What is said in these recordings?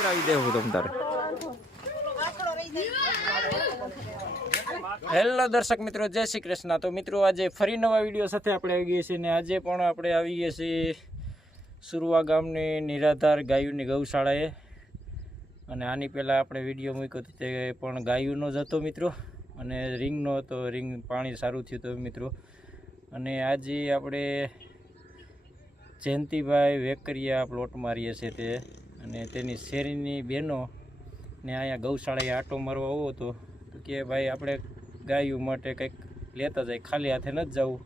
ખવડાવી દેવું તમ તારે હેલો દર્શક મિત્રો, જય શ્રી કૃષ્ણ. તો મિત્રો, આજે ફરી નવા વીડિયો સાથે આપણે આવી ગયા છીએ ને આજે પણ આપણે આવી ગયા છીએ સુરવા ગામની નિરાધાર ગાયુની ગૌશાળાએ. અને આની પહેલાં આપણે વીડિયો મૂક્યો હતો તે પણ ગાયુનો જ હતો મિત્રો. અને રિંગનો હતો રિંગ પાણી સારું થયું હતું મિત્રો. અને આજે આપણે જયંતિભાઈ વેકરિયા પ્લોટ મારીએ છીએ તે. અને તેની શેરીની બહેનો ને અહીંયા ગૌશાળાએ આટો મારવા આવો હતો, તો કે ભાઈ આપણે ગાયું માટે કંઈક લેતા જાય, ખાલી હાથે નથી જવું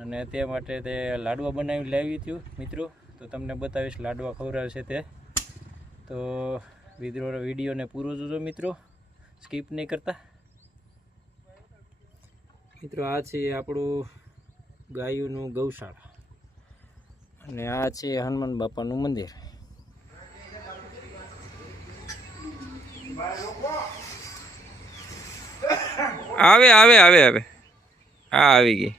અને તે માટે તે લાડવા બનાવી લાવી થયું મિત્રો. તો તમને બતાવીશ લાડવા ખવડાવશે તે. તો વીડિયો વિડીયોને પૂરો જોજો, મિત્રો. સ્કીપ નહીં કરતા. મિત્રો, આ છે આપણું ગાયુંનું ગૌશાળા. અને આ છે હનુમાન બાપાનું મંદિર. આવે આવે આવે આવે. હા આવી ગઈ.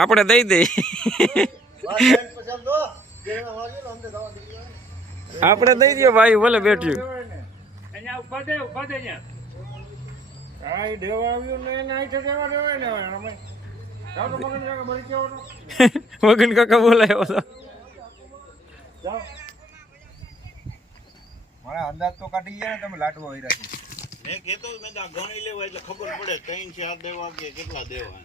આપણે દઈ દઈ આપણે દઈ દઈએ ભાઈ ભલે બેઠ્યું. કાંઈ દેવા આવ્યું ને એને આઈ દેવા દેવાય ને અમે જાઓ તો મગન કાકા મગન કાકા બોલાયો હતો જાઓ. મારા અંદાજ તો કાઢી ગયા ને તમે લાડવો હોય મેં કહેતો મેં તો આ ગણી લેવા એટલે ખબર પડે ત્રણ ચાર દેવા કે કેટલા દેવા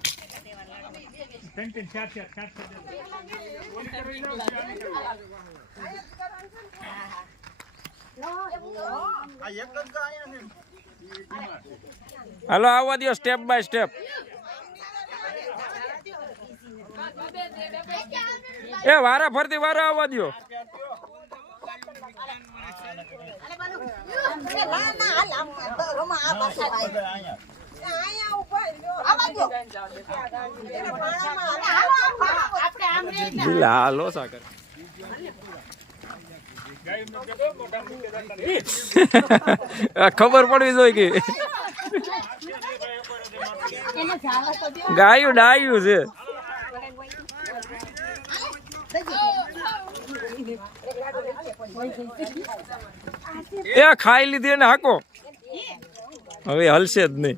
આ એક જ ગાય ને. હાલો આવવા દો સ્ટેપ બાય સ્ટેપ એ વારા ફરતી વારા આવવા દો હાલો સાકર. ખબર પડવી જોઈએ કે ગાયું ડાયું છે. એ ખાઈ લીધી એને હાકો. હવે હલશે જ નહીં.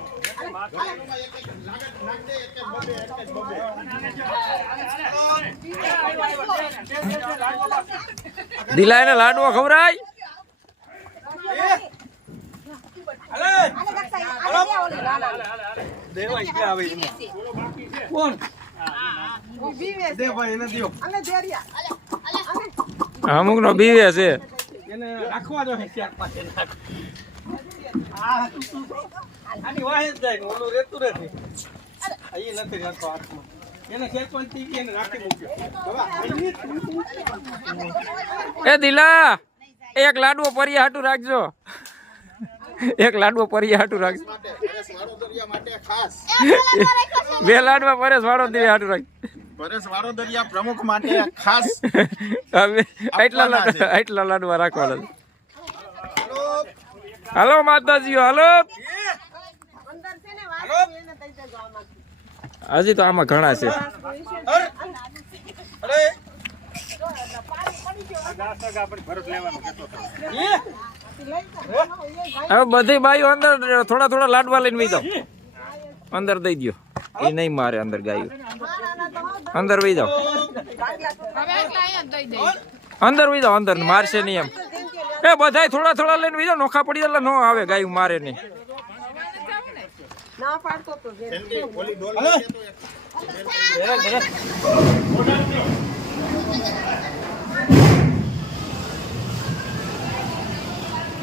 દિલાય ને લાડવો એને અમુક નો બીવે છે. રાખવા દો આની વાહે જાય ને ઓલું રહેતું નથી ઈ નથી રહેતો હાથમાં. એને ખેંચવાની ટીવી એને રાખી મૂક્યો. હવે એ દિલા એક લાડવો પરિયા હાટું રાખજો. એક લાડવો પરિયા હાટું રાખજો. માટે પરેશ માટે ખાસ બે લાડવા પરેશ વાળો દે હાટું રાખ. પરેશ વાડોદરિયા પ્રમુખ માટે ખાસ હવે એટલા લાડવા એટલા લાડવા રાખવાના. હાલો. માતાજીઓ હાલો. હજી તો આમાં ઘણા છે. હવે બધી બાઈઓ અંદર થોડા થોડા લાડવા લઈને વહી અંદર દઈ દો એ નહીં મારે અંદર ગાયું. અંદર વહી જાઓ. અંદર વહી જાઓ, અંદર. મારશે નહીં એમ. એ બધાય થોડા થોડા લઈને વહી જાઓ. નોખા પડી એટલે નો આવે ગાયું, મારે નહીં.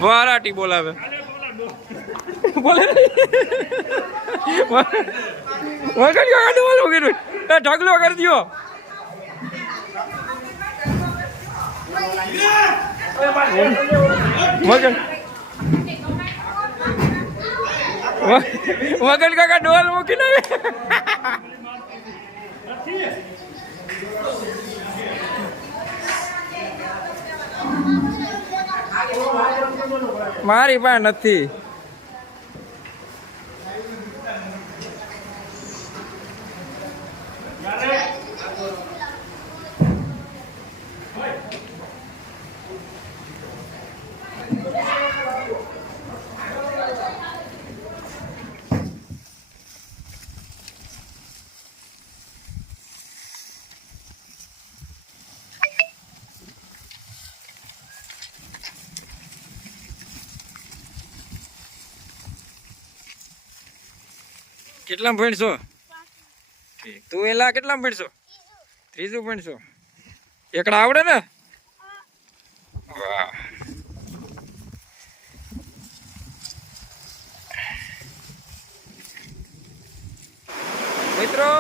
વારાટી બોલાવે બોલે વગર કાકા ડોલ વગર એ ઢગલો કરી દયો વગર વગર કાકા ડોલ મૂકી મૂકીને મારી પાસે નથી. કેટલા ભણશો? તું એલા કેટલા ભણશો? ત્રીજું ભણશો. એકડા આવડે ને? વાહ. મિત્રો,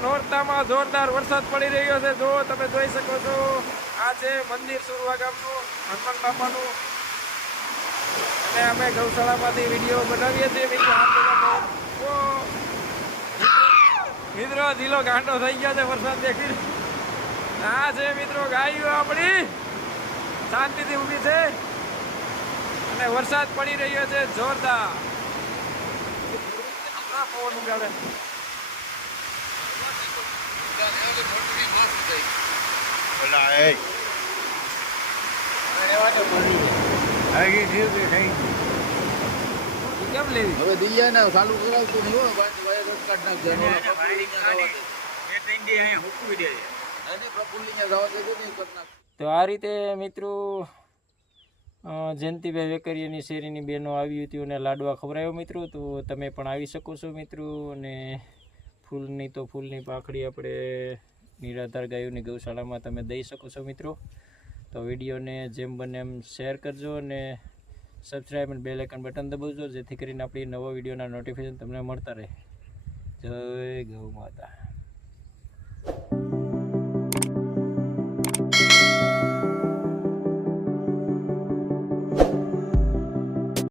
નોરતામાં જોરદાર વરસાદ પડી રહ્યો છે. જો તમે જોઈ શકો છો. આ છે મંદિર સુરવા ગામનું, હનુમાન બાપાનું. અને અમે ગૌશાળામાંથી વીડિયો બનાવીએ છીએ. મિત્રો! મિત્રો ધીલો ગાંડો થઈ ગયો છે વરસાદ દેખી આ છે મિત્રો ગાયો આપણી. શાંતિથી ઊભી છે. અને વરસાદ પડી રહ્યો છે જોરદાર. પવન ઉગાડે. થઈ ગયું? કેમ લેવી? હવે દિયાને ચાલુ કરાવતું નહીં હોય વાયર જ કાઢ નાખજે. ને તો આ રીતે મિત્રો જયંતિભાઈ વેકરિયાની શેરીની બહેનો આવી હતી અને લાડવા ખવડાવ્યો મિત્રો. તો તમે પણ આવી શકો છો મિત્રો. અને ફૂલની તો ફૂલની પાખડી આપણે નિરાધાર ગાયોની ગૌશાળામાં તમે દઈ શકો છો મિત્રો. તો વિડીયોને જેમ બને એમ શેર કરજો અને સબસ્ક્રાઈબ અને બેલ આઇકન બટન દબાવજો, જેથી કરીને આપણી નવા વિડીયોના નોટિફિકેશન તમને મળતા રહે. જય ગૌ માતા.